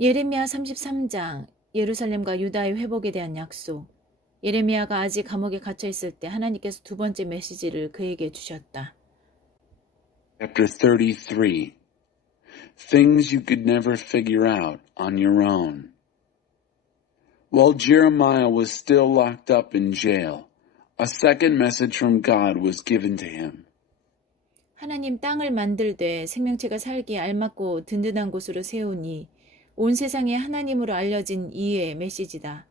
예레미야 33장, 예루살렘과 유다의 회복에 대한 약속. 예레미야가 아직 감옥에 갇혀 있을 때 하나님께서 두 번째 메시지를 그에게 주셨다. Chapter 33. Things you could never figure out on your own. While Jeremiah was still locked up in jail, a second message from God was given to him. 하나님 땅을 만들되 생명체가 살기에 알맞고 든든한 곳으로 세우니 온 세상에 하나님으로 알려진 이의 메시지다.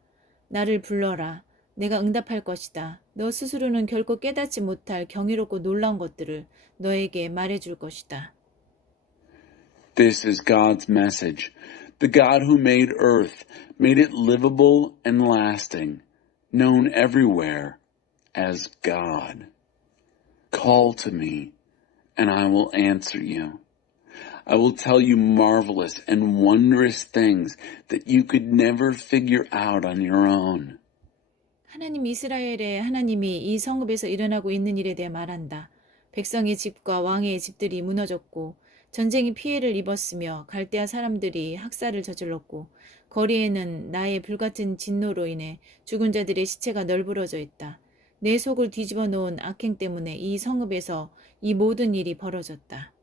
나를 불러라. 내가 응답할 것이다. 너 스스로는 결코 깨닫지 못할 경이롭고 놀라운 것들을 너에게 말해줄 것이다. This is God's message. The God who made earth, made it livable and lasting, known everywhere as God. Call to me, and I will answer you. I will tell you marvelous and wondrous things that you could never figure out on your own. 하나님 이스라엘의 하나님이 이 성읍에서 일어나고 있는 일에 대해 말한다. 백성의 집과 왕의 집들이 무너졌고 전쟁이 피해를 입었으며 갈대아 사람들이 학살을 저질렀고 거리에는 나의 불같은 진노로 인해 죽은 자들의 시체가 널브러져 있다. 내 속을 뒤집어 놓은 악행 때문에 이 성읍에서 이 모든 일이 벌어졌다.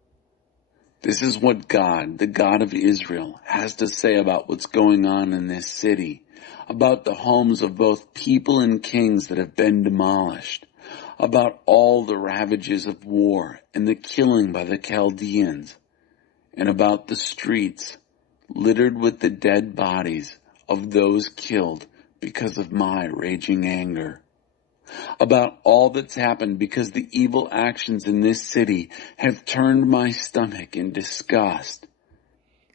This is what God, the God of Israel, has to say about what's going on in this city, about the homes of both people and kings that have been demolished, about all the ravages of war and the killing by the Chaldeans, and about the streets littered with the dead bodies of those killed because of my raging anger. About all that's happened because the evil actions in this city have turned my stomach in disgust.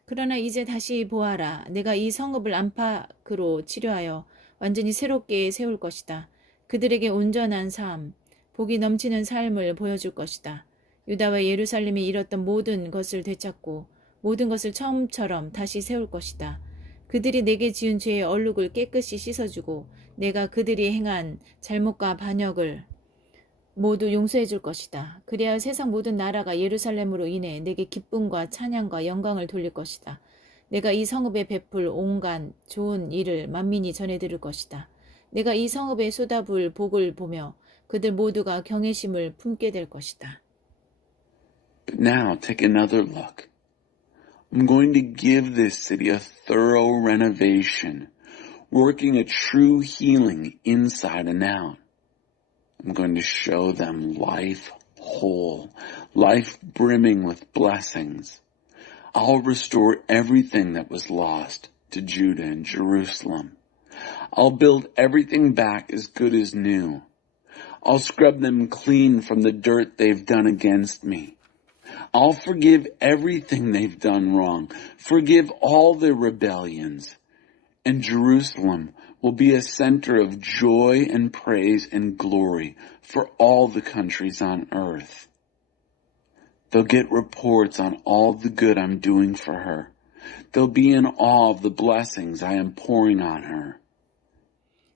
그러나 이제 다시 보아라. 내가 이 성읍을 안팎으로 치료하여 완전히 새롭게 세울 것이다. 그들에게 온전한 삶, 복이 넘치는 삶을 보여줄 것이다. 유다와 예루살렘이 잃었던 모든 것을 되찾고 모든 것을 처음처럼 다시 세울 것이다. 그들이 내게 지은 죄의 얼룩을 깨끗이 씻어주고 내가 그들이 행한 잘못과 반역을 모두 용서해 줄 것이다. 그래야 세상 모든 나라가 예루살렘으로 인해 내게 기쁨과 찬양과 영광을 돌릴 것이다. 내가 이 성읍에 베풀 온갖 좋은 일을 만민이 전해들을 것이다. 내가 이 성읍에 쏟아부을 복을 보며 그들 모두가 경외심을 품게 될 것이다. But now take another look. I'm going to give this city a thorough renovation, working a true healing inside and out. I'm going to show them life whole, life brimming with blessings. I'll restore everything that was lost to Judah and Jerusalem. I'll build everything back as good as new. I'll scrub them clean from the dirt they've done against me. I'll forgive everything they've done wrong, forgive all their rebellions, and Jerusalem will be a center of joy and praise and glory for all the countries on earth. They'll get reports on all the good I'm doing for her. They'll be in awe of the blessings I am pouring on her.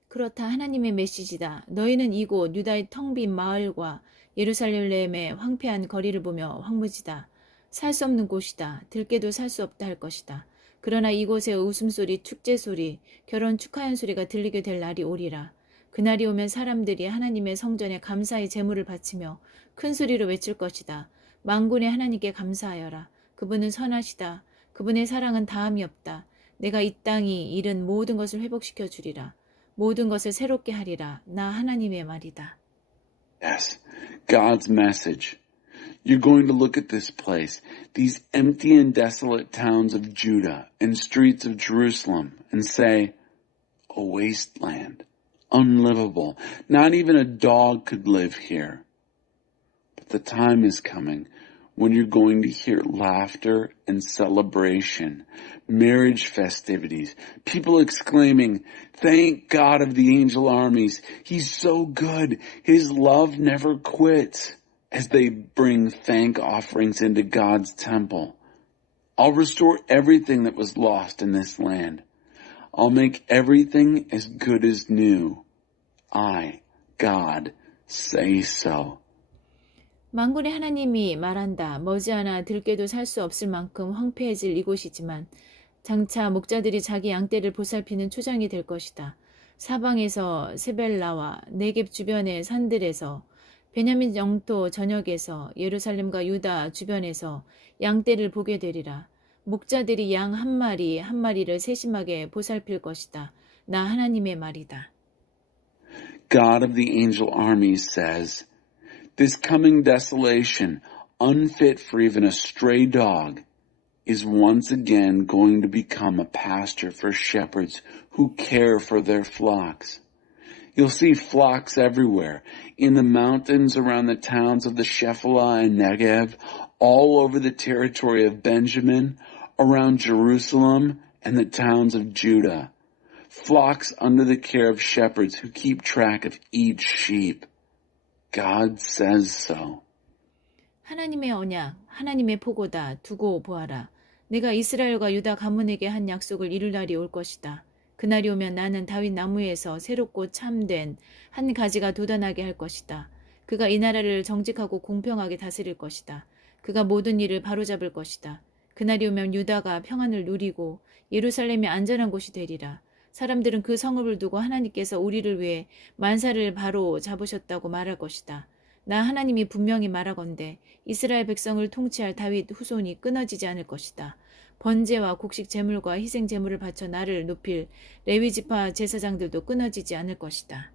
그렇다. 하나님의 메시지다. 너희는 이곳 유다의 텅 빈 마을과 예루살렘의 황폐한 거리를 보며 황무지다. 살 수 없는 곳이다. 들깨도 살 수 없다 할 것이다. 그러나 이곳에 웃음소리, 축제소리, 결혼 축하연 소리가 들리게 될 날이 오리라. 그날이 오면 사람들이 하나님의 성전에 감사의 제물을 바치며 큰 소리로 외칠 것이다. 만군의 하나님께 감사하여라. 그분은 선하시다. 그분의 사랑은 다함이 없다. 내가 이 땅이 잃은 모든 것을 회복시켜 주리라. 모든 것을 새롭게 하리라. 나 하나님의 말이다. Yes, God's message. You're going to look at this place, these empty and desolate towns of Judah and streets of Jerusalem, and say, a wasteland, unlivable. Not even a dog could live here. But the time is coming when you're going to hear laughter and celebration, marriage festivities, people exclaiming, thank God of the angel armies. He's so good. His love never quits. As they bring thank offerings into God's temple. I'll restore everything that was lost in this land. I'll make everything as good as new. I, God, say so. 만군의 하나님이 말한다. 머지않아 들깨도 살 수 없을 만큼 황폐해질 이곳이지만 장차 목자들이 자기 양떼를 보살피는 초장이 될 것이다. 사방에서 세벨라와 네겝 주변의 산들에서 베냐민 영토 전역에서 예루살렘과 유다 주변에서 양떼를 보게 되리라. 목자들이 양 한 마리 한 마리를 세심하게 보살필 것이다. 나 하나님의 말이다. God of the angel armies says, this coming desolation, unfit for even a stray dog, is once again going to become a pasture for shepherds who care for their flocks. You'll see flocks everywhere, in the mountains around the towns of the Shephelah and Negev, all over the territory of Benjamin, around Jerusalem and the towns of Judah. Flocks under the care of shepherds who keep track of each sheep. God says so. 하나님의 언약, 하나님의 포고다. 두고 보아라. 내가 이스라엘과 유다 가문에게 한 약속을 이룰 날이 올 것이다. 그날이 오면 나는 다윗 나무에서 새롭고 참된 한 가지가 돋아나게 할 것이다. 그가 이 나라를 정직하고 공평하게 다스릴 것이다. 그가 모든 일을 바로잡을 것이다. 그날이 오면 유다가 평안을 누리고 예루살렘이 안전한 곳이 되리라. 사람들은 그 성읍을 두고 하나님께서 우리를 위해 만사를 바로 잡으셨다고 말할 것이다. 나 하나님이 분명히 말하건대 이스라엘 백성을 통치할 다윗 후손이 끊어지지 않을 것이다. 번제와 곡식 제물과 희생 제물을 바쳐 나를 높일 레위 지파 제사장들도 끊어지지 않을 것이다.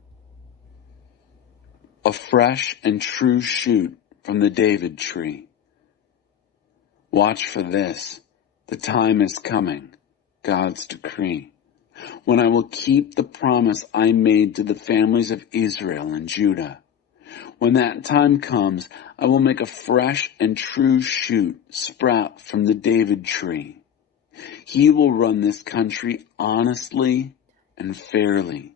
A fresh and true shoot from the David tree. Watch for this. The time is coming, God's decree, when I will keep the promise I made to the families of Israel and Judah. When that time comes, I will make a fresh and true shoot sprout from the David tree. He will run this country honestly and fairly.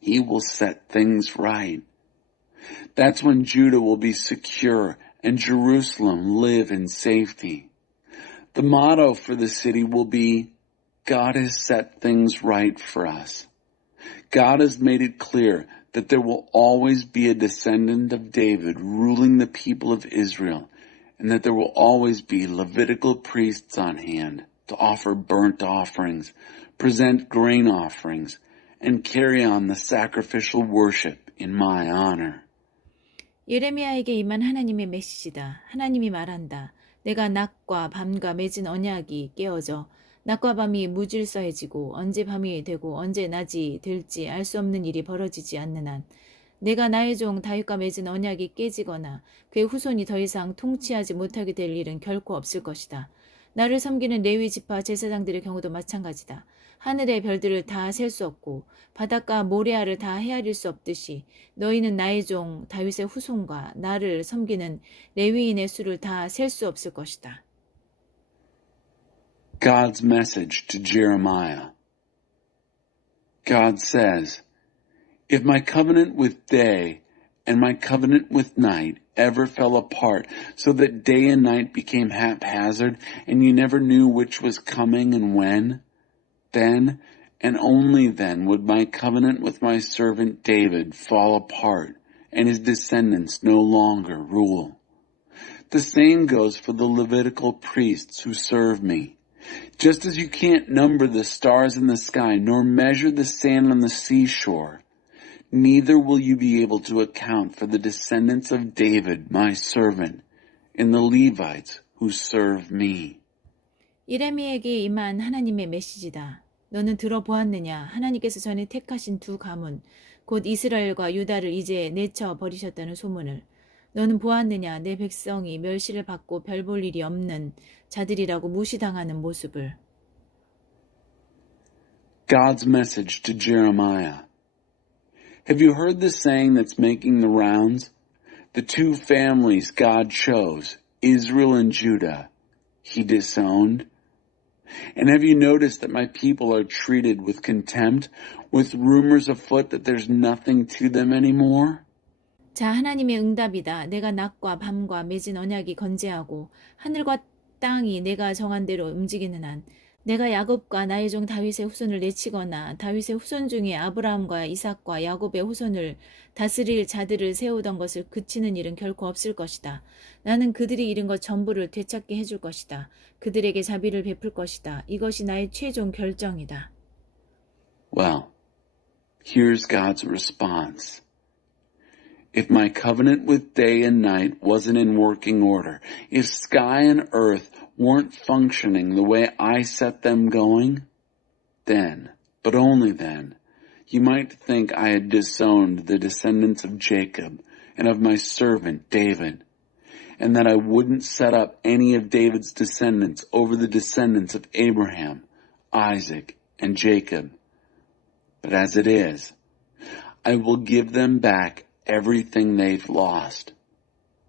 He will set things right. That's when Judah will be secure and Jerusalem live in safety. The motto for the city will be, God has set things right for us. God has made it clear that there will always be a descendant of David ruling the people of Israel, and that there will always be Levitical priests on hand to offer burnt offerings, present grain offerings, and carry on the sacrificial worship in my honor. 예레미야에게 임한 하나님의 메시지다. 하나님이 말한다. 내가 낮과 밤과 맺은 언약이 깨어져 낮과 밤이 무질서해지고 언제 밤이 되고 언제 낮이 될지 알 수 없는 일이 벌어지지 않는 한 내가 나의 종 다윗과 맺은 언약이 깨지거나 그의 후손이 더 이상 통치하지 못하게 될 일은 결코 없을 것이다. 나를 섬기는 레위 지파 제사장들의 경우도 마찬가지다. 하늘의 별들을 다 셀 수 없고 바닷가 모래알을 다 헤아릴 수 없듯이 너희는 나의 종 다윗의 후손과 나를 섬기는 레위인의 수를 다 셀 수 없을 것이다. God's message to Jeremiah. God says, if my covenant with day and my covenant with night ever fell apart so that day and night became haphazard and you never knew which was coming and when, then and only then would my covenant with my servant David fall apart and his descendants no longer rule. The same goes for the Levitical priests who serve me. Just as you can't number the stars in the sky nor measure the sand on the seashore, neither will you be able to account for the descendants of David, my servant, and the Levites who serve me. 예레미야에게 임한 하나님의 메시지다. 너는 들어보았느냐? 하나님께서 전에 택하신 두 가문, 곧 이스라엘과 유다를 이제 내쳐 버리셨다는 소문을. 너는 보았느냐? 내 백성이 멸시를 받고 별 볼 일이 없는 자들이라고 무시당하는 모습을. God's message to Jeremiah. Have you heard the saying that's making the rounds? The two families God chose, Israel and Judah, he disowned. And have you noticed that my people are treated with contempt, with rumors afoot that there's nothing to them anymore? 자, 하나님의 응답이다. 내가 낮과 밤과 맺은 언약이 건재하고 하늘과 땅이 내가 정한 대로 움직이는 한 내가 야곱과 나의 종 다윗의 후손을 내치거나 다윗의 후손 중에 아브라함과 이삭과 야곱의 후손을 다스릴 자들을 세우던 것을 그치는 일은 결코 없을 것이다. 나는 그들이 잃은 것 전부를 되찾게 해줄 것이다. 그들에게 자비를 베풀 것이다. 이것이 나의 최종 결정이다. Well, here's God's response. If my covenant with day and night wasn't in working order, if sky and earth weren't functioning the way I set them going, then, but only then, you might think I had disowned the descendants of Jacob and of my servant David, and that I wouldn't set up any of David's descendants over the descendants of Abraham, Isaac, and Jacob. But as it is, I will give them back everything they've lost.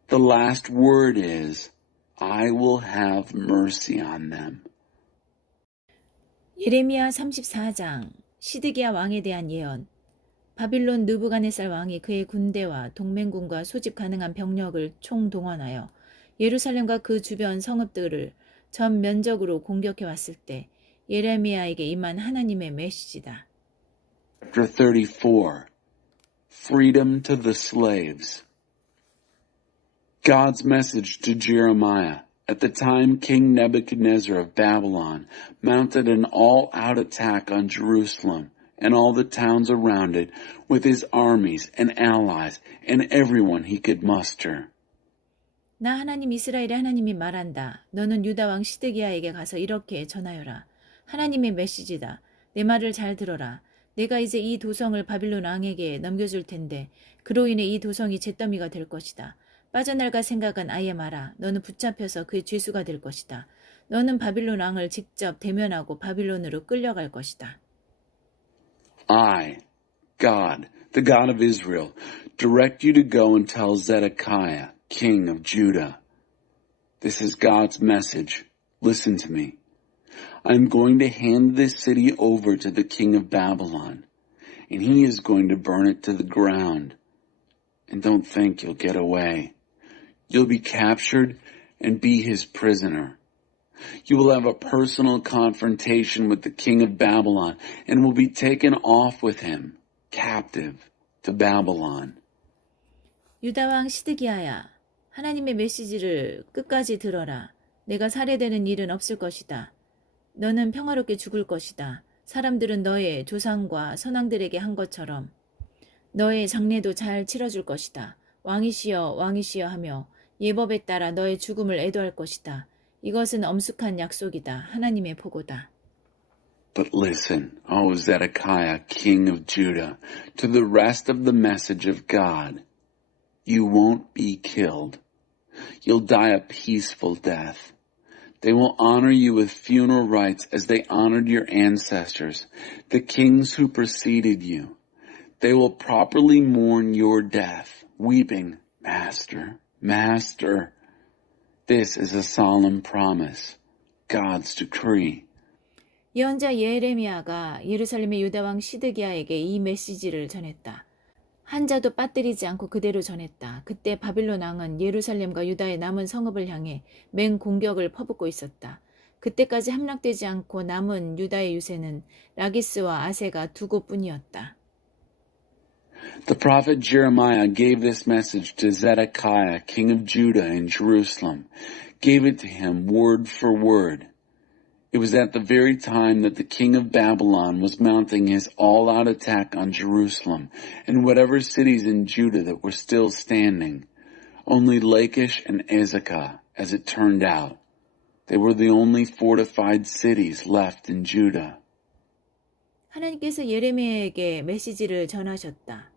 The last word is, I will have mercy on them. 예레미야 34장 시드기야 왕에 대한 예언. 바빌론 느부갓네살 왕이 그의 군대와 동맹군과 소집 가능한 병력을 총동원하여 예루살렘과 그 주변 성읍들을 전면적으로 공격해 왔을 때 예레미야에게 임한 하나님의 메시지다. Chapter 34. Freedom to the slaves. God's message to Jeremiah. At the time, King Nebuchadnezzar of Babylon mounted an all-out attack on Jerusalem and all the towns around it with his armies and allies and everyone he could muster. 나 하나님 이스라엘의 하나님이 말한다. 너는 유다 왕 시드기야에게 가서 이렇게 전하여라. 하나님의 메시지다. 내 말을 잘 들어라. 내가 이제 이 도성을 바빌론 왕에게 넘겨줄 텐데 그로 인해 이 도성이 잿더미가 될 것이다. 빠져나갈 생각은 아예 마라. 너는 붙잡혀서 그의 죄수가 될 것이다. 너는 바빌론 왕을 직접 대면하고 바빌론으로 끌려갈 것이다. I, God, the God of Israel, direct you to go and tell Zedekiah, king of Judah. This is God's message. Listen to me. I'm going to hand this city over to the king of Babylon, and he is going to burn it to the ground. And don't think you'll get away. You'll be captured and be his prisoner. You will have a personal confrontation with the king of Babylon and will be taken off with him, captive, to Babylon. 유다 왕 시드기야야, 하나님의 메시지를 끝까지 들어라. 내가 살해되는 일은 없을 것이다. 너는 평화롭게 죽을 것이다. 사람들은 너의 조상과 선왕들에게 한 것처럼 너의 장례도 잘 치러줄 것이다. 왕이시여 왕이시여 하며 예법에 따라 너의 죽음을 애도할 것이다. 이것은 엄숙한 약속이다. 하나님의 보고다. But listen, O Zedekiah, king of Judah, to the rest of the message of God. You won't be killed. You'll die a peaceful death. They will honor you with funeral rites as they honored your ancestors, the kings who preceded you. They will properly mourn your death, weeping, Master, Master. This is a solemn promise, God's decree. 예언자 예레미야가 예루살렘의 유다 왕 시드기야에게 이 메시지를 전했다. 한 자도 빠뜨리지 않고 그대로 전했다. 그때 바빌론 왕은 예루살렘과 유다의 남은 성읍을 향해 맹공격을 퍼붓고 있었다. 그때까지 함락되지 않고 남은 유다의 유세는 라기스와 아세가 두 곳뿐이었다. The prophet Jeremiah gave this message to Zedekiah, king of Judah in Jerusalem, gave it to him word for word. It was at the very time that the king of Babylon was mounting his all-out attack on Jerusalem and whatever cities in Judah that were still standing. Only Lachish and Azekah, as it turned out. They were the only fortified cities left in Judah. 하나님께서 예레미야에게 메시지를 전하셨다.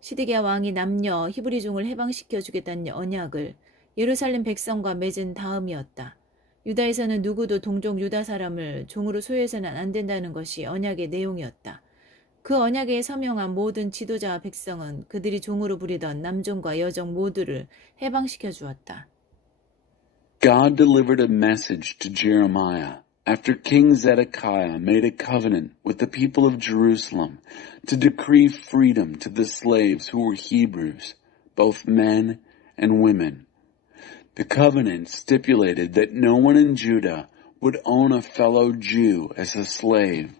시드기야 왕이 남녀 히브리 종을 해방시켜 주겠다는 언약을 예루살렘 백성과 맺은 다음이었다. 유다에서는 누구도 동족 유다 사람을 종으로 소유해서는 안 된다는 것이 언약의 내용이었다. 그 언약에 서명한 모든 지도자와 백성은 그들이 종으로 부리던 남종과 여종 모두를 해방시켜 주었다. God delivered a message to Jeremiah after King Zedekiah made a covenant with the people of Jerusalem to decree freedom to the slaves who were Hebrews, both men and women. The covenant stipulated that no one in Judah would own a fellow Jew as a slave,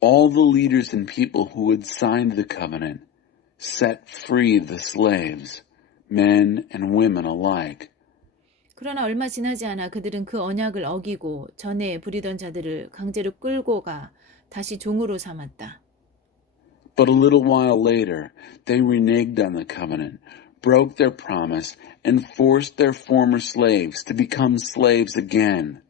all the leaders and people who had signed the covenant set free the slaves, men and women alike. 그러나 얼마 지나지 않아 그들은 그 언약을 어기고 전에 부리던 자들을 강제로 끌고 가 다시 종으로 삼았다. But a little while later, they reneged on the covenant, broke their promise, and forced their former slaves to become slaves again.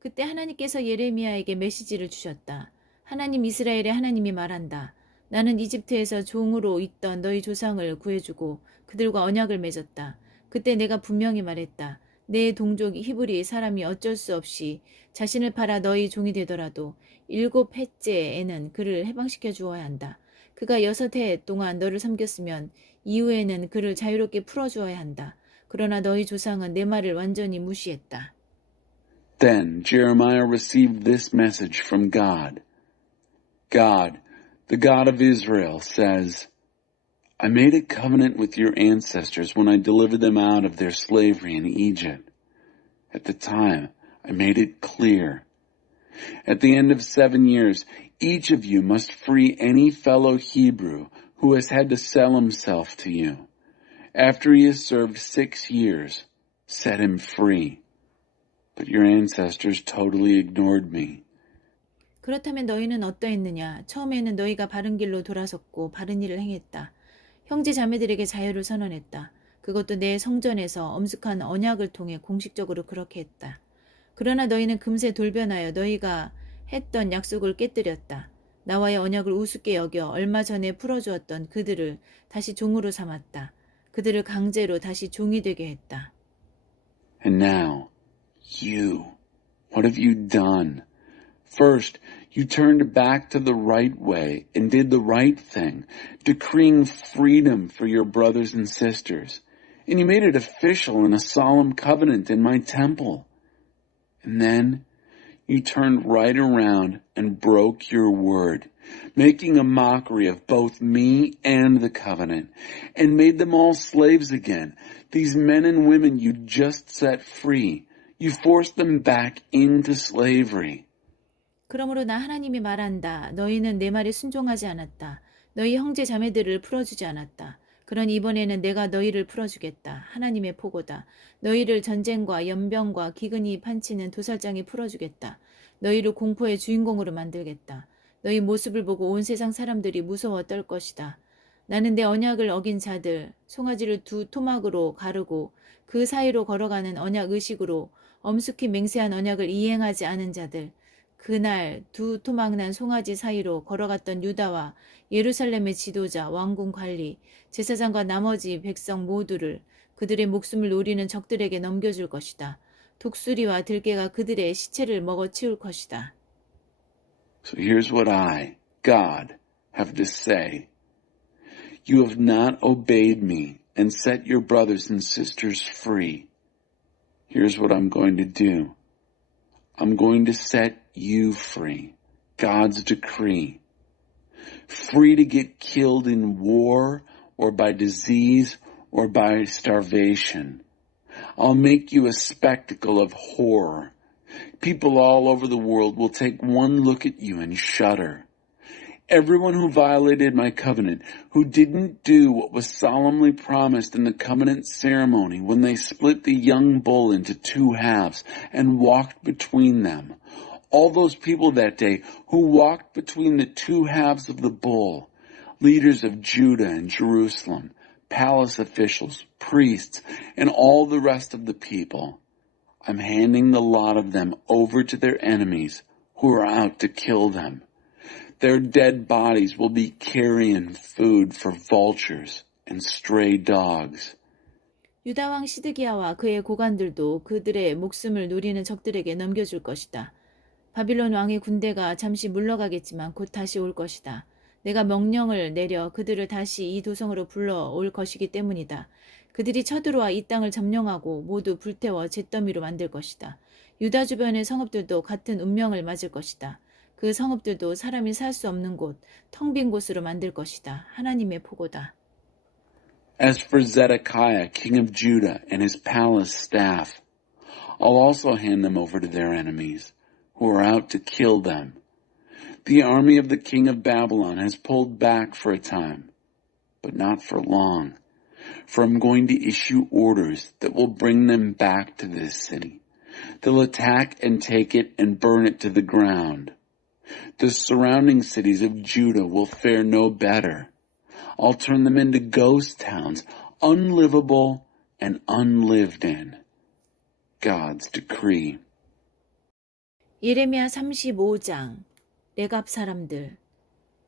그때 하나님께서 예레미야에게 메시지를 주셨다. 하나님 이스라엘의 하나님이 말한다. 나는 이집트에서 종으로 있던 너희 조상을 구해주고 그들과 언약을 맺었다. 그때 내가 분명히 말했다. 내 동족 히브리 사람이 어쩔 수 없이 자신을 팔아 너희 종이 되더라도 7해째에는 그를 해방시켜 주어야 한다. 그가 6해 동안 너를 섬겼으면 이후에는 그를 자유롭게 풀어주어야 한다. 그러나 너희 조상은 내 말을 완전히 무시했다. Then Jeremiah received this message from God. God, the God of Israel, says, I made a covenant with your ancestors when I delivered them out of their slavery in Egypt. At the time, I made it clear. At the end of 7 years, each of you must free any fellow Hebrew who has had to sell himself to you. After he has served 6 years, set him free. But your ancestors totally ignored me. 그렇다면 너희는 어떠했느냐? 처음에는 너희가 바른 길로 돌아섰고 바른 일을 행했다. 형제 자매들에게 자유를 선언했다. 그것도 내 성전에서 엄숙한 언약을 통해 공식적으로 그렇게 했다. 그러나 너희는 금세 돌변하여 너희가 했던 약속을 깨뜨렸다. 나와의 언약을 우습게 여겨 얼마 전에 풀어주었던 그들을 다시 종으로 삼았다. 그들을 강제로 다시 종이 되게 했다. And now, you, what have you done? First, you turned back to the right way and did the right thing, decreeing freedom for your brothers and sisters. And you made it official in a solemn covenant in my temple. And then you turned right around and broke your word, making a mockery of both me and the covenant, and made them all slaves again. These men and women you just set free. You forced them back into slavery. 그러므로 나 하나님이 말한다. 너희는 내 말에 순종하지 않았다. 너희 형제 자매들을 풀어주지 않았다. 그러니 이번에는 내가 너희를 풀어주겠다. 하나님의 포고다. 너희를 전쟁과 연병과 기근이 판치는 도살장에 풀어주겠다. 너희를 공포의 주인공으로 만들겠다. 너희 모습을 보고 온 세상 사람들이 무서워 떨 것이다. 나는 내 언약을 어긴 자들, 송아지를 2 토막으로 가르고 그 사이로 걸어가는 언약 의식으로 엄숙히 맹세한 언약을 이행하지 않은 자들, 그날 2 토막난 송아지 사이로 걸어갔던 유다와 예루살렘의 지도자, 왕궁 관리, 제사장과 나머지 백성 모두를 그들의 목숨을 노리는 적들에게 넘겨줄 것이다. 독수리와 들개가 그들의 시체를 먹어치울 것이다. So here's what I, God, have to say. You have not obeyed me and set your brothers and sisters free. Here's what I'm going to do. I'm going to set you free. God's decree. Free to get killed in war or by disease or by starvation. I'll make you a spectacle of horror. People all over the world will take one look at you and shudder. Everyone who violated my covenant, who didn't do what was solemnly promised in the covenant ceremony when they split the young bull into 2 halves and walked between them, all those people that day who walked between the 2 halves of the bull, leaders of Judah and Jerusalem, palace officials, priests, and all the rest of the people, I'm handing the lot of them over to their enemies who are out to kill them. Their dead bodies will be carrion food for vultures and stray dogs. 유다 왕 시드기야와 그의 고관들도 그들의 목숨을 노리는 적들에게 넘겨줄 것이다. 바빌론 왕의 군대가 잠시 물러가겠지만 곧 다시 올 것이다. 내가 명령을 내려 그들을 다시 이 도성으로 불러올 것이기 때문이다. 그들이 쳐들어와 이 땅을 점령하고 모두 불태워 잿더미로 만들 것이다. 유다 주변의 성읍들도 같은 운명을 맞을 것이다. 그 성읍들도 사람이 살 수 없는 곳, 텅 빈 곳으로 만들 것이다. 하나님의 포고다. As for Zedekiah, king of Judah, and his palace staff, I'll also hand them over to their enemies, who are out to kill them. The army of the king of Babylon has pulled back for a time, but not for long, for I'm going to issue orders that will bring them back to this city. They'll attack and take it and burn it to the ground. The surrounding cities of Judah will fare no better. I'll turn them into ghost towns, unlivable and unlived in. God's decree. 예레미야 35장 레갑 사람들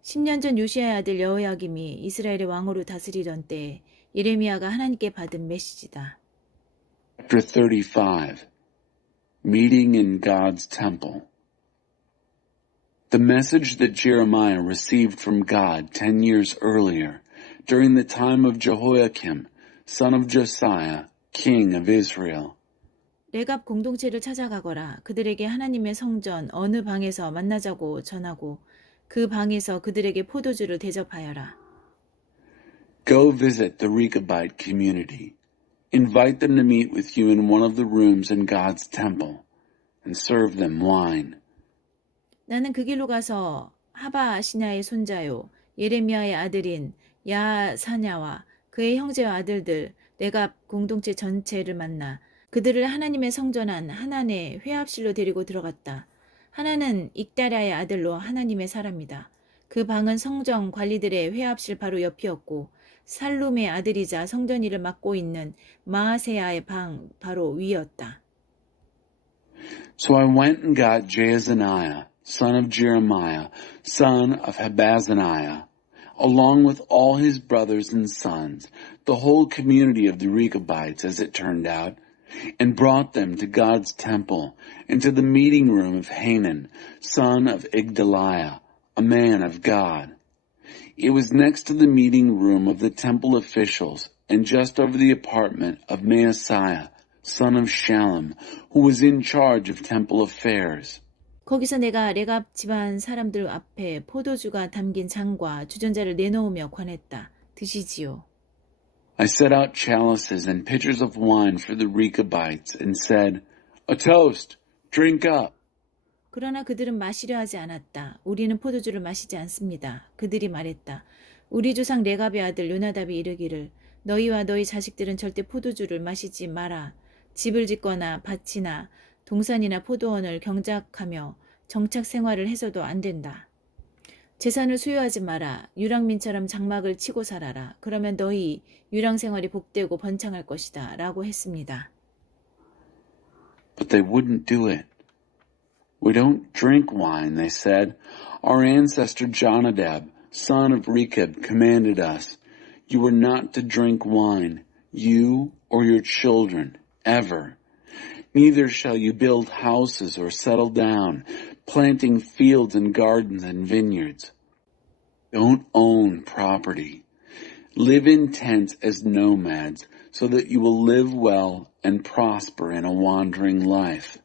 10년 전 요시야의 아들 여호야김이 이스라엘의 왕으로 다스리던 때에 예레미야가 하나님께 받은 메시지다. Chapter 35. Meeting in God's Temple. The message that Jeremiah received from God 10 years earlier, during the time of Jehoiakim, son of Josiah, king of Israel. 레갑 공동체를 찾아가거라. 그들에게 하나님의 성전 어느 방에서 만나자고 전하고 그 방에서 그들에게 포도주를 대접하여라. Go visit the Rechabite community. Invite them to meet with you in one of the rooms in God's temple and serve them wine. 나는 그 길로 가서 하바 시냐의 손자요 예레미야의 아들인 야사냐와 그의 형제와 아들들 레갑 공동체 전체를 만나 그들을 하나님의 성전한 하난의 회합실로 데리고 들어갔다. 하난은 익다랴의 아들로 하나님의 사람이다. 그 방은 성전 관리들의 회합실 바로 옆이었고 살룸의 아들이자 성전 일을 맡고 있는 마아세야의 방 바로 위였다. So I went and got Jaazaniah, son of Jeremiah, son of Habazaniah, along with all his brothers and sons, the whole community of the Rechabites, as it turned out, and brought them to God's temple, and to the meeting room of Hanan, son of Igdaliah, a man of God. It was next to the meeting room of the temple officials, and just over the apartment of Maaseiah, son of Shallum, who was in charge of temple affairs. 거기서 내가 레갑 집안 사람들 앞에 포도주가 담긴 잔과 주전자를 내놓으며 권했다. 드시지요. I set out chalices and pitchers of wine for the Rechabites and said, A toast! Drink up! 그러나 그들은 마시려 하지 않았다. 우리는 포도주를 마시지 않습니다. 그들이 말했다. 우리 조상 레갑의 아들 요나답이 이르기를 너희와 너희 자식들은 절대 포도주를 마시지 마라. 집을 짓거나 밭이나 동산이나 포도원을 경작하며 정착 생활을 해서도 안 된다. 재산을 소유하지 마라. 유랑민처럼 장막을 치고 살아라. 그러면 너희 유랑 생활이 복되고 번창할 것이다. 라고 했습니다. But they wouldn't do it. We don't drink wine, they said. Our ancestor Jonadab, son of Rechab, commanded us. You are not to drink wine, you or your children, ever. Neither shall you build houses or settle down, planting fields and gardens and vineyards. Don't own property. Live in tents as nomads, so that you will live well and prosper in a wandering life.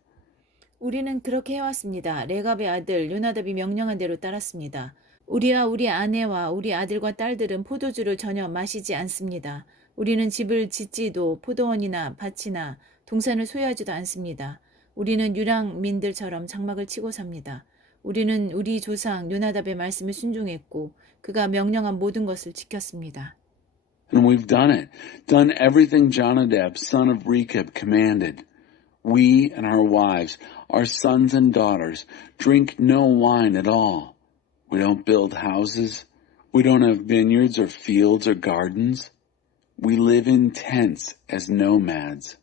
우리는 그렇게 해왔습니다. 레갑의 아들 요나답이 명령한 대로 따랐습니다. 우리와 우리 아내와 우리 아들과 딸들은 포도주를 전혀 마시지 않습니다. 우리는 집을 짓지도 포도원이나 밭이나 동산을 소유하지도 않습니다. 우리는 유랑민들처럼 장막을 치고 삽니다. 우리는 우리 조상 요나답의 말씀에 순종했고 그가 명령한 모든 것을 지켰습니다. And we've done it. Done everything Jonadab, son of Rechab, commanded. We and our wives, our sons and daughters, drink no wine at all. We don't build houses. We don't have vineyards or fields or gardens. We live in tents as nomads.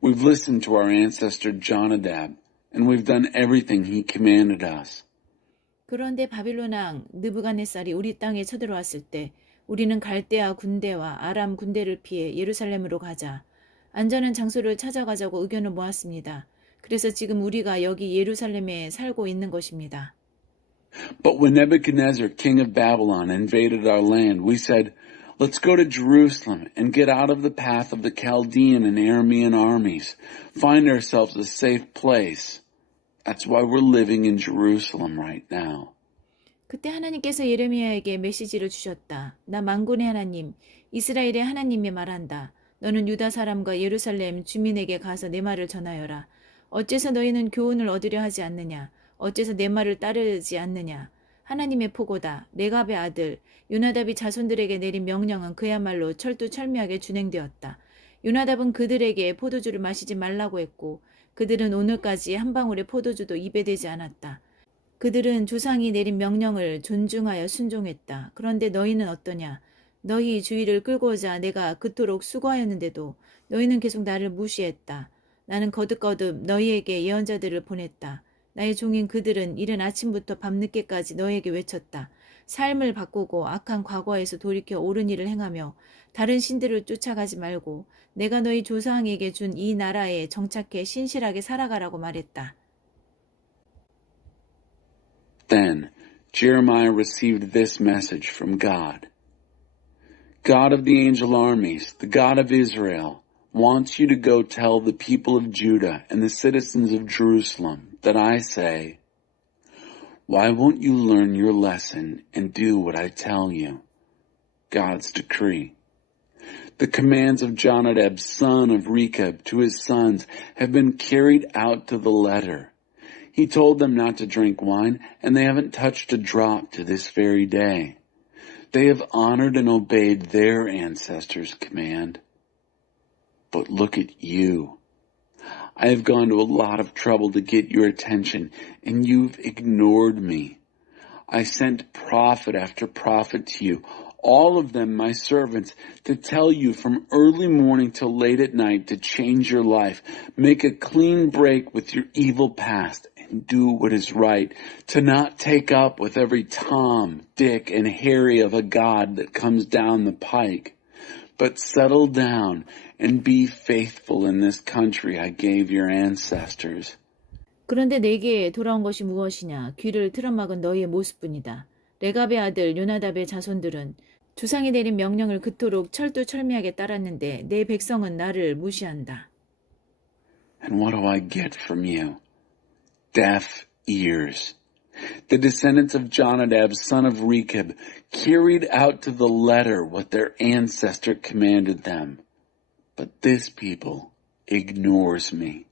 We've listened to our ancestor Jonadab, and we've done everything he commanded us. 그런데 바빌론 왕 느부갓네살이 우리 땅에 쳐들어왔을 때 우리는 갈대아 군대와 아람 군대를 피해 예루살렘으로 가자. 안전한 장소를 찾아가자고 의견을 모았습니다. 그래서 지금 우리가 여기 예루살렘에 살고 있는 것입니다. But when Nebuchadnezzar, king of Babylon, invaded our land, we said, Let's go to Jerusalem and get out of the path of the Chaldean and Aramean armies. Find ourselves a safe place. That's why we're living in Jerusalem right now. 그때 하나님께서 예레미야에게 메시지를 주셨다. 나 만군의 하나님, 이스라엘의 하나님이 말한다. 너는 유다 사람과 예루살렘 주민에게 가서 내 말을 전하여라. 어째서 너희는 교훈을 얻으려 하지 않느냐? 어째서 내 말을 따르지 않느냐? 하나님의 포고다. 레갑의 아들 요나답이 자손들에게 내린 명령은 그야말로 철두철미하게 준행되었다. 요나답은 그들에게 포도주를 마시지 말라고 했고 그들은 오늘까지 한 방울의 포도주도 입에 대지 않았다. 그들은 조상이 내린 명령을 존중하여 순종했다. 그런데 너희는 어떠냐? 너희 주의를 끌고자 내가 그토록 수고하였는데도 너희는 계속 나를 무시했다. 나는 거듭거듭 너희에게 예언자들을 보냈다. 나의 종인 그들은 이른 아침부터 밤늦게까지 너희에게 외쳤다. 삶을 바꾸고 악한 과거에서 돌이켜 옳은 일을 행하며 다른 신들을 쫓아가지 말고 내가 너희 조상에게 준 이 나라에 정착해 신실하게 살아가라고 말했다. Then Jeremiah received this message from God. God of the angel armies, the God of Israel, wants you to go tell the people of Judah and the citizens of Jerusalem that I say, why won't you learn your lesson and do what I tell you? God's decree. The commands of Jonadab, son of Rechab, to his sons have been carried out to the letter. He told them not to drink wine, and they haven't touched a drop to this very day. They have honored and obeyed their ancestors' command. But look at you. I have gone to a lot of trouble to get your attention, and you've ignored me. I sent prophet after prophet to you, all of them my servants, to tell you from early morning till late at night to change your life, make a clean break with your evil past, and do what is right, to not take up with every Tom, Dick, and Harry of a God that comes down the pike, but settle down and be faithful in this country I gave your ancestors. 그런데 내게 돌아온 것이 무엇이냐? 귀를 틀어막은 너희의 모습뿐이다. 레갑의 아들 요나답의 자손들은 조상이 내린 명령을 그토록 철두철미하게 따랐는데 내 백성은 나를 무시한다. And what do I get from you? Deaf ears. The descendants of Jonadab, son of Rechab, carried out to the letter what their ancestor commanded them. But this people ignores me.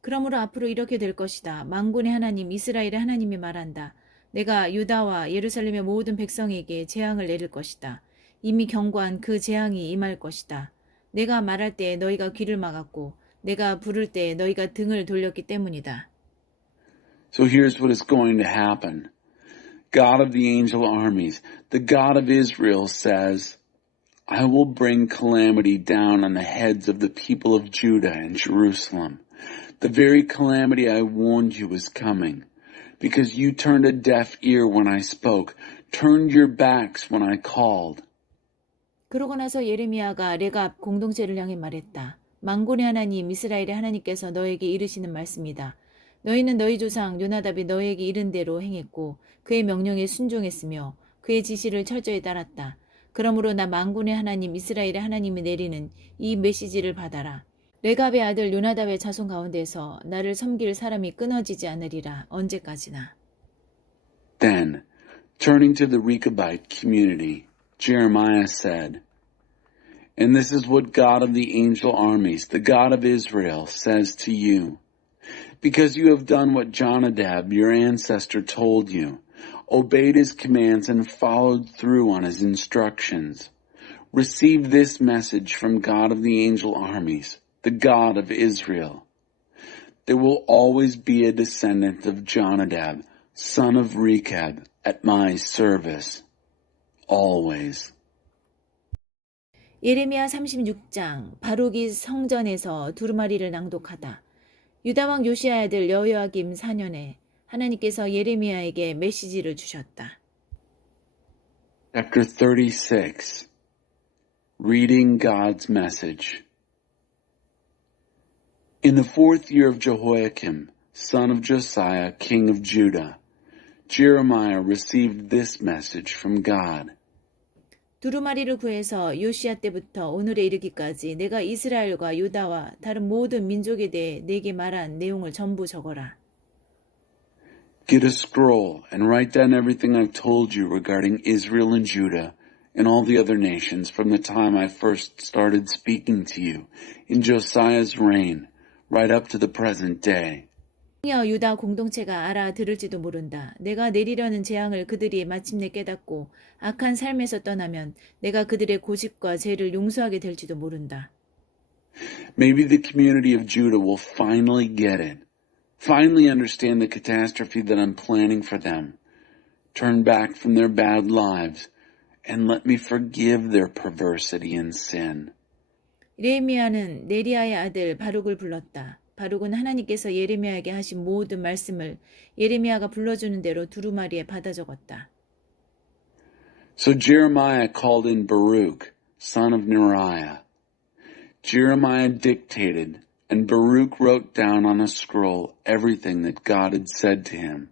그러므로 앞으로 이렇게 될 것이다. 만군의 하나님 이스라엘의 하나님이 말한다. 내가 유다와 예루살렘의 모든 백성에게 재앙을 내릴 것이다. 이미 경고한 그 재앙이 임할 것이다. 내가 말할 때 너희가 귀를 막았고 내가 부를 때 너희가 등을 돌렸기 때문이다. So here's what is going to happen. God of the angel armies, the God of Israel says, I will bring calamity down on the heads of the people of Judah and Jerusalem. The very calamity I warned you was coming. Because you turned a deaf ear when I spoke, turned your backs when I called. 그러고 나서 예레미야가 레갑 공동체를 향해 말했다. 만군의 하나님 이스라엘의 하나님께서 너에게 이르시는 말씀이다. 너희는 너희 조상 요나답이 너에게 이른 대로 행했고 그의 명령에 순종했으며 그의 지시를 철저히 따랐다. 그러므로 나 만군의 하나님 이스라엘의 하나님이 내리는 이 메시지를 받아라. 레갑의 아들 요나답의 자손 가운데서 나를 섬길 사람이 끊어지지 않으리라. 언제까지나. Then, turning to the Rechabite community, Jeremiah said, And this is what God of the angel armies, the God of Israel, says to you. Because you have done what Jonadab, your ancestor, told you, obeyed his commands and followed through on his instructions. Receive this message from God of the angel armies, the God of Israel. There will always be a descendant of Jonadab, son of Rechab, at my service. Always. 예레미야 36장 바룩이 성전에서 두루마리를 낭독하다. 유다왕 요시야의 아들 여호야김 4년에 하나님께서 예레미야에게 메시지를 주셨다. Chapter 36. Reading God's Message. In the 4th year of Jehoiakim, son of Josiah, king of Judah, Jeremiah received this message from God. 두루마리를 구해서 요시야 때부터 오늘에 이르기까지 내가 이스라엘과 유다와 다른 모든 민족에 대해 내게 말한 내용을 전부 적어라. Get a scroll and write down everything I've told you regarding Israel and Judah in all the other nations from the time I first started speaking to you in Josiah's reign right up to the present day. 유다 공동체가 알아들을지도 모른다. 내가 내리려는 재앙을 그들이 마침내 깨닫고 악한 삶에서 떠나면 내가 그들의 고집과 죄를 용서하게 될지도 모른다. Maybe the community of Judah will finally get it, finally understand the catastrophe that I'm planning for them, turn back from their bad lives, and let me forgive their perversity and sin. 예레미야는 네리야의 아들 바룩을 불렀다. 바룩은 하나님께서 예레미야에게 하신 모든 말씀을 예레미야가 불러주는 대로 두루마리에 받아 적었다. So Jeremiah called in Baruch, son of Neriah. Jeremiah dictated, and Baruch wrote down on a scroll everything that God had said to him.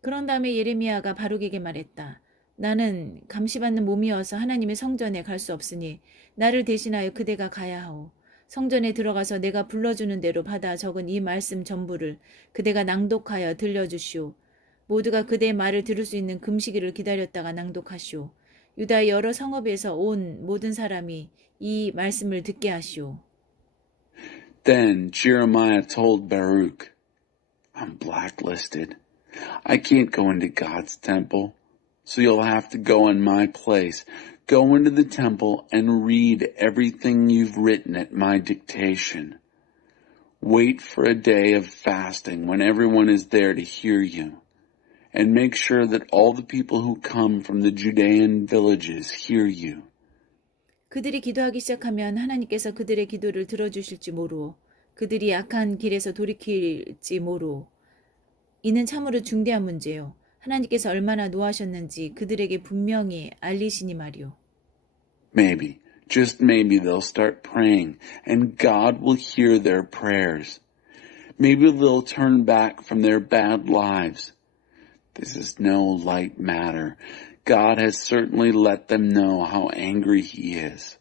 그런 다음에 예레미야가 바룩에게 말했다. 나는 감시받는 몸이어서 하나님의 성전에 갈 수 없으니 나를 대신하여 그대가 가야 하오. 성전에 들어가서 내가 불러주는 대로 받아 적은 이 말씀 전부를 그대가 낭독하여 들려주시오. 모두가 그대의 말을 들을 수 있는 금시기를 기다렸다가 낭독하시오. 유다의 여러 성읍에서 온 모든 사람이 이 말씀을 듣게 하시오. Then Jeremiah told Baruch, I'm blacklisted. I can't go into God's temple, so you'll have to go in my place. Go into the temple and read everything you've written at my dictation. Wait for a day of fasting when everyone is there to hear you. And make sure that all the people who come from the Judean villages hear you. 그들이 기도하기 시작하면 하나님께서 그들의 기도를 들어주실지 모르오. 그들이 악한 길에서 돌이킬지 모르오. 이는 참으로 중대한 문제요. 하나님께서 얼마나 노하셨는지 그들에게 분명히 알리시니 말이오. Maybe, just maybe they'll start praying and God will hear their prayers. Maybe they'll turn back from their bad lives. This is no light matter. God has certainly let them know how angry he is.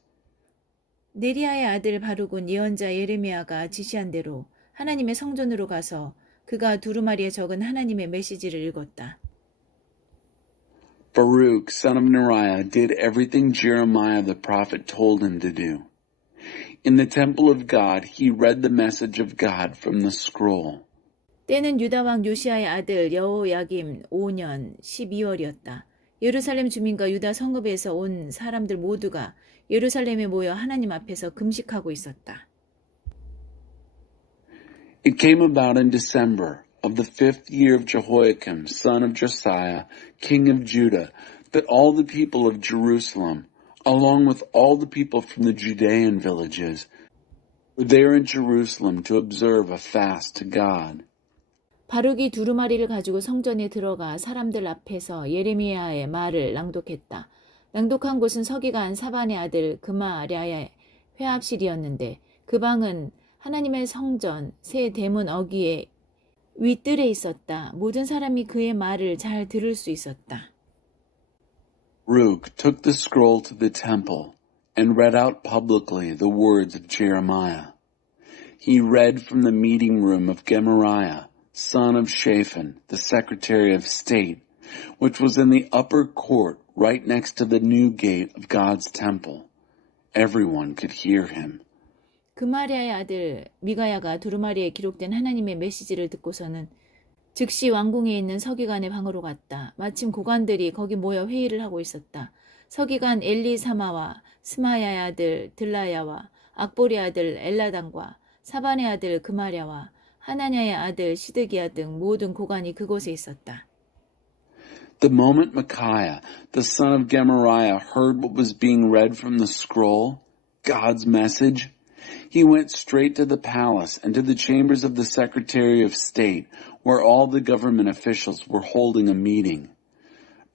네리야의 아들 바룩은 예언자 예레미야가 지시한 대로 하나님의 성전으로 가서 그가 두루마리에 적은 하나님의 메시지를 읽었다. Baruch, son of Neriah, did everything Jeremiah the prophet told him to do. In the temple of God, he read the message of God from the scroll. 때는 유다 왕 요시아의 아들 여호야김 5년 12월이었다. 예루살렘 주민과 유다 성읍에서 온 사람들 모두가 예루살렘에 모여 하나님 앞에서 금식하고 있었다. It came about in December of the 5th year of Jehoiakim, son of Josiah, king of Judah, that all the people of Jerusalem, along with all the people from the Judean villages, were there in Jerusalem to observe a fast to God. 바룩이 두루마리를 가지고 성전에 들어가 사람들 앞에서 예레미야의 말을 낭독했다. 낭독한 곳은 서기관 사반의 아들 그마랴의 회합실이었는데 그 방은 하나님의 성전 새 대문 어귀에 윗뜰에 있었다. 모든 사람이 그의 말을 잘 들을 수 있었다. Baruch took the scroll to the temple and read out publicly the words of Jeremiah. He read from the meeting room of Gemariah, son of Shaphan, the Secretary of State, which was in the upper court right next to the new gate of God's temple. Everyone could hear him. 그마랴의 아들 미가야가 두루마리에 기록된 하나님의 메시지를 듣고서는 즉시 왕궁에 있는 서기관의 방으로 갔다. 마침 고관들이 거기 모여 회의를 하고 있었다. 서기관 엘리사마와 스마야의 아들 들라야와 악보리 아들 엘라단과 사반의 아들 그마랴와 하나냐의 아들 시드기야 등 모든 고관이 그곳에 있었다. The moment Micaiah, the son of Gemariah, heard what was being read from the scroll, God's message, he went straight to the palace and to the chambers of the Secretary of State, where all the government officials were holding a meeting.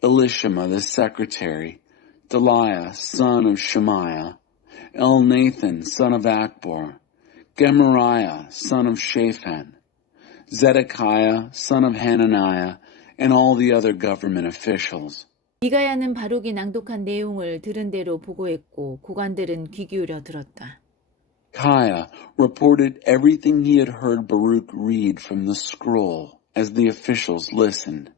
Elishama, the secretary, Delaiah, son of Shemaiah, Elnathan, son of Akbor, Gemariah, son of Shaphan, Zedekiah, son of Hananiah, and all the other government officials. 미가야는 바룩이 낭독한 내용을 들은 대로 보고했고 고관들은 귀 기울여 들었다. Micaiah reported everything he had heard Baruch read from the scroll as the officials listened.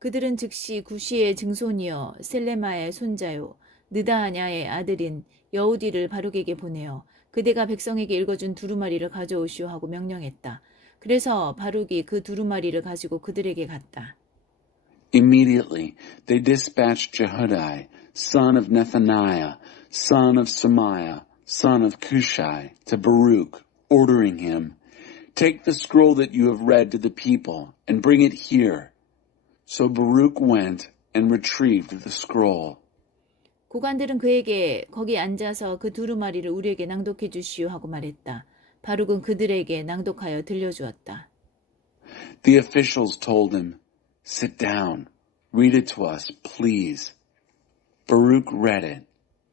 그들은 즉시 구시의 증손이여 셀레마의 손자요 느다냐의 아들인 여우디를 바룩에게 보내어 그대가 백성에게 읽어준 두루마리를 가져오시오 하고 명령했다. 그래서 바룩이 그 두루마리를 가지고 그들에게 갔다. Immediately they dispatched Jehudi, son of Nethaniah, son of Shemaiah, son of Cushai, to Baruch, ordering him, "Take the scroll that you have read to the people and bring it here." So Baruch went and retrieved the scroll. 고관들은 그에게 거기 앉아서 그 두루마리를 우리에게 낭독해 주시오 하고 말했다. 바룩은 그들에게 낭독하여 들려주었다. The officials told him, "Sit down. Read it to us, please." Baruch read it.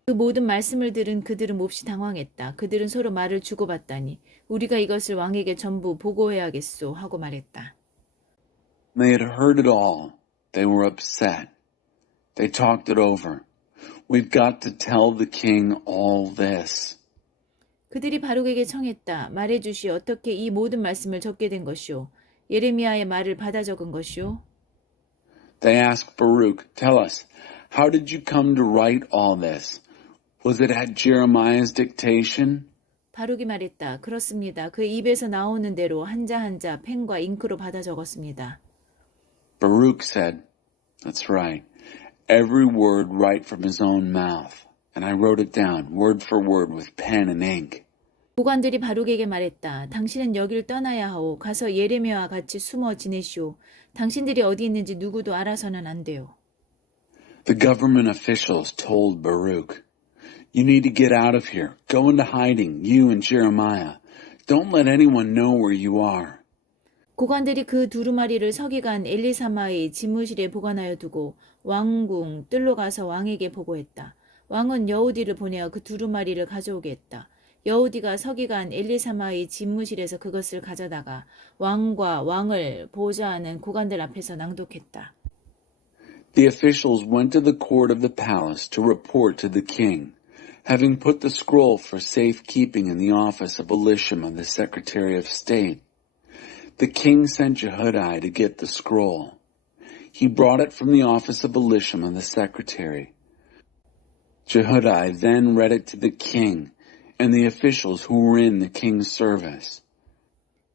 그 모든 말씀을 들은 그들은 몹시 당황했다. 그들은 서로 말을 주고받다니 우리가 이것을 왕에게 전부 보고해야겠소 하고 말했다. They had heard it all. They were upset. They talked it over. "We've got to tell the king all this." 그들이 바룩에게 청했다. 말해주시오. 어떻게 이 모든 말씀을 적게 된 것이오? 예레미야의 말을 받아 적은 것이오? They asked Baruch, "Tell us, how did you come to write all this? Was it at Jeremiah's dictation?" 바룩이 말했다. 그렇습니다. 그의 입에서 나오는 대로 한자 한자 펜과 잉크로 받아 적었습니다. Baruch said, "That's right. Every word right from his own mouth. And I wrote it down, word for word, with pen and ink." 고관들이 바룩에게 말했다. 당신은 여길 떠나야 하오. 가서 예레미야와 같이 숨어 지내시오. 당신들이 어디 있는지 누구도 알아서는 안 돼요. The government officials told Baruch, "You need to get out of here. Go into hiding, you and Jeremiah. Don't let anyone know where you are." 고관들이 그 두루마리를 서기관 엘리사마의 집무실에 보관하여 두고 왕궁 뜰로 가서 왕에게 보고했다. 왕은 여우디를 보내어 그 두루마리를 가져오게 했다. 여우디가 서기관 엘리사마의 집무실에서 그것을 가져다가 왕과 왕을 보좌하는 고관들 앞에서 낭독했다. The officials went to the court of the palace to report to the king, having put the scroll for safekeeping in the office of Elishama, the Secretary of State. The king sent Jehudi to get the scroll. He brought it from the office of Elishama, the secretary. Jehudi then read it to the king and the officials who were in the king's service.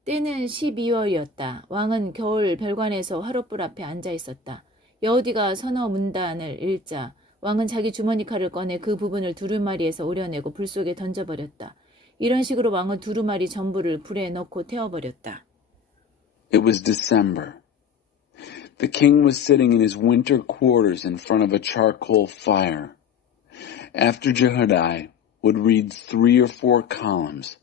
때는 12월이었다. 왕은 겨울 별관에서 화롯불 앞에 앉아 있었다. 여우디가 선어 문단을 읽자 왕은 자기 주머니 칼을 꺼내 그 부분을 두루마리에서 오려내고 불 속에 던져버렸다. 이런 식으로 왕은 두루마리 전부를 불에 넣고 태워버렸다. It was December. The king was sitting in his winter quarters in front of a charcoal fire. After Jehudi would read 3 or 4 columns,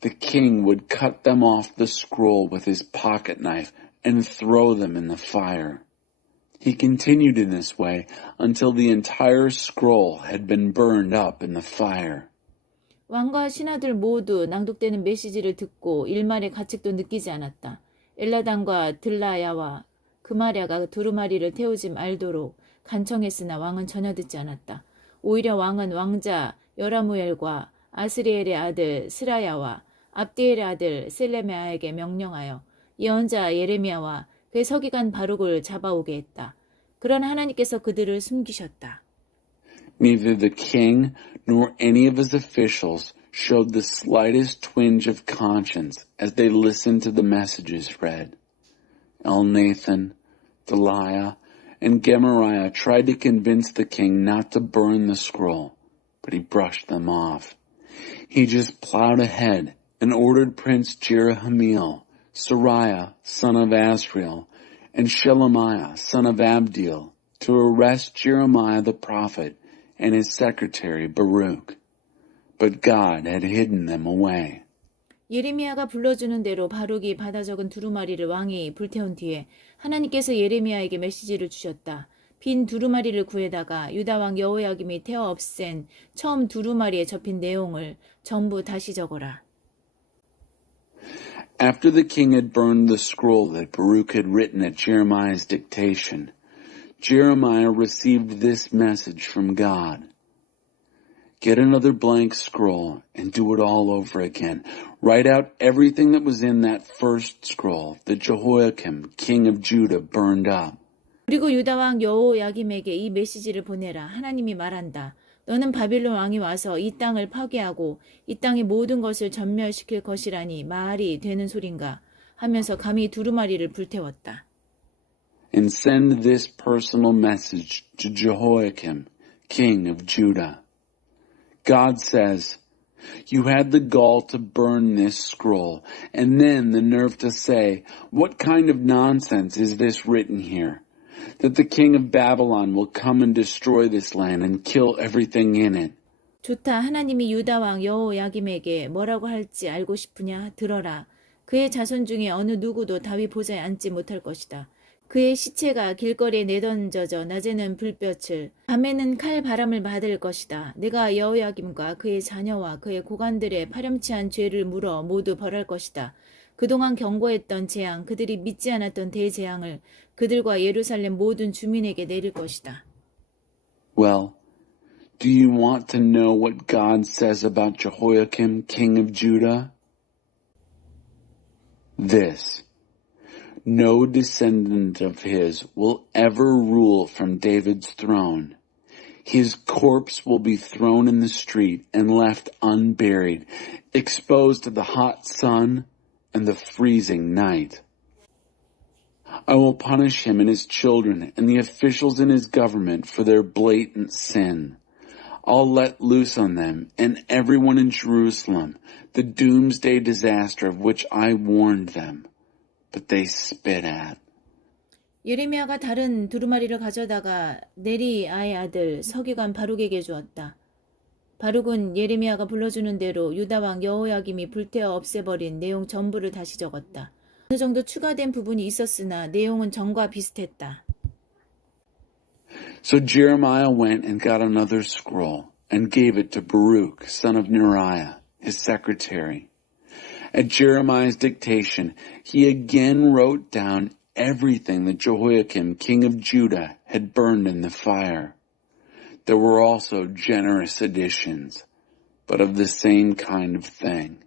the king would cut them off the scroll with his pocket knife and throw them in the fire. He continued in this way until the entire scroll had been burned up in the fire. 왕과 신하들 모두 낭독되는 메시지를 듣고 일말의 가책도 느끼지 않았다. 엘라단과 들라야와 그마랴가 두루마리를 태우지 말도록 간청했으나 왕은 전혀 듣지 않았다. 오히려 왕은 왕자 여라무엘과 아스리엘의 아들 스라야와 압디엘의 아들 셀레메아에게 명령하여 예언자 예레미야와 그의 서기관 바룩을 잡아오게 했다. 그러나 하나님께서 그들을 숨기셨다. Neither the king nor any of his officials showed the slightest twinge of conscience as they listened to the messages read. Elnathan, Delaiah, and Gemariah tried to convince the king not to burn the scroll, but he brushed them off. He just plowed ahead and ordered Prince Jerahmeel, Sariah, son of Asriel, and Shelemiah, son of Abdiel, to arrest Jeremiah the prophet and his secretary Baruch. But God had hidden them away. 예레미야가 불러주는 대로 바룩이 받아 적은 두루마리를 왕이 불태운 뒤에 하나님께서 예레미야에게 메시지를 주셨다. 빈 두루마리를 구해다가 유다왕 여호야김이 태워 없앤 처음 두루마리에 접힌 내용을 전부 다시 적어라. After the king had burned the scroll that Baruch had written at Jeremiah's dictation, Jeremiah received this message from God. Get another blank scroll and do it all over again. Write out everything that was in that first scroll that Jehoiakim, king of Judah, burned up. 그리고 유다왕 여호야김에게 이 메시지를 보내라. 하나님이 말한다. 너는 바빌론 왕이 와서 이 땅을 파괴하고 이 땅의 모든 것을 전멸시킬 것이라니 말이 되는 소린가 하면서 감히 두루마리를 불태웠다. And send this personal message to Jehoiakim, king of Judah. God says, you had the gall to burn this scroll, and then the nerve to say, what kind of nonsense is this written here? That the king of Babylon will come and destroy this land and kill everything in it. 좋다. 하나님이 유다 왕 여호야김에게 뭐라고 할지 알고 싶으냐? 들어라. 그의 자손 중에 어느 누구도 다윗 보좌에 앉지 못할 것이다. 그의 시체가 길거리에 내던져져 낮에는 불볕을 밤에는 칼바람을 맞을 것이다. 내가 여호야김과 그의 자녀와 그의 고관들의 파렴치한 죄를 물어 모두 벌할 것이다. 그동안 경고했던 재앙, 그들이 믿지 않았던 대재앙을 그들과 예루살렘 모든 주민에게 내릴 것이다. Well, do you want to know what God says about Jehoiakim, king of Judah? This. No descendant of his will ever rule from David's throne. His corpse will be thrown in the street and left unburied, exposed to the hot sun and the freezing night. I will punish him and his children and the officials in his government for their blatant sin. I'll let loose on them and everyone in Jerusalem the doomsday disaster of which I warned them. But they spit at. 예레미야가 다른 두루마리를 가져다가 네리아의 아들 서기관 바룩에게 주었다. 바룩은 예레미야가 불러주는 대로 유다 왕 여호야김이 불태워 없애버린 내용 전부를 다시 적었다. 어느 정도 추가된 부분이 있었으나 내용은 전과 비슷했다. So Jeremiah went and got another scroll and gave it to Baruch, son of Neriah, his secretary. At Jeremiah's dictation, he again wrote down everything that Jehoiakim, king of Judah, had burned in the fire. There were also generous additions, but of the same kind of thing.